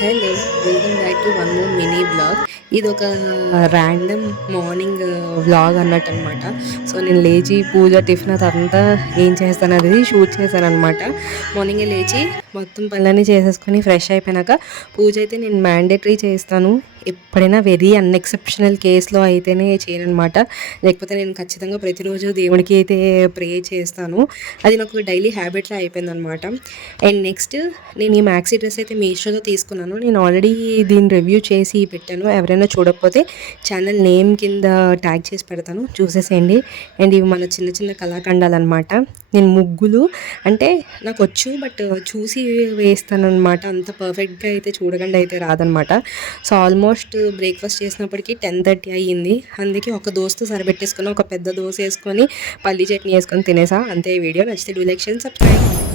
Hello welcome back to one more mini blog ఇది ఒక random morning vlog అన్నట్టు అనమాట సో నేను లేచి పూజ టిఫిన్ అదంతా ఏం చేస్తాను అది షూట్ చేశాను అనమాట మార్నింగే లేచి మొత్తం పనులన్నీ చేసేసుకొని ఫ్రెష్ అయిపోయినాక పూజ అయితే నేను మ్యాండేటరీ చేస్తాను. ఎప్పుడైనా వెరీ అన్ఎక్సెప్షనల్ కేసులో అయితేనే చేయను అనమాట లేకపోతే నేను ఖచ్చితంగా ప్రతిరోజు దేవుడికి అయితే ప్రే చేస్తాను. అది నాకు డైలీ హ్యాబిట్లో అయిపోయింది అనమాట అండ్ నెక్స్ట్ నేను ఈ మ్యాక్సీ డ్రెస్ అయితే మీషోలో తీసుకున్నాను. నేను ఆల్రెడీ దీని రివ్యూ చేసి పెట్టాను. ఎవరైనా చూడకపోతే ఛానల్ నేమ్ కింద ట్యాగ్ చేసి పెడతాను. చూసేసేయండి. అండ్ ఇవి మన చిన్న చిన్న కళాఖండాలు అనమాట నేను ముగ్గులు. అంటే నాకు వచ్చు బట్ చూసి వేస్తాను అనమాట అంత పర్ఫెక్ట్గా అయితే చూడకుండా అయితే రాదనమాట సో ఆల్మోస్ట్ బ్రేక్ఫాస్ట్ చేసినప్పటికీ టెన్ థర్టీ అయ్యింది. అందుకే ఒక దోస్తు సరిపెట్టేసుకుని ఒక పెద్ద దోశ వేసుకొని పల్లీ చట్నీ వేసుకొని తినేసా. అంతే వీడియో. నచ్చితే డూ లైక్ సబ్స్క్రైబ్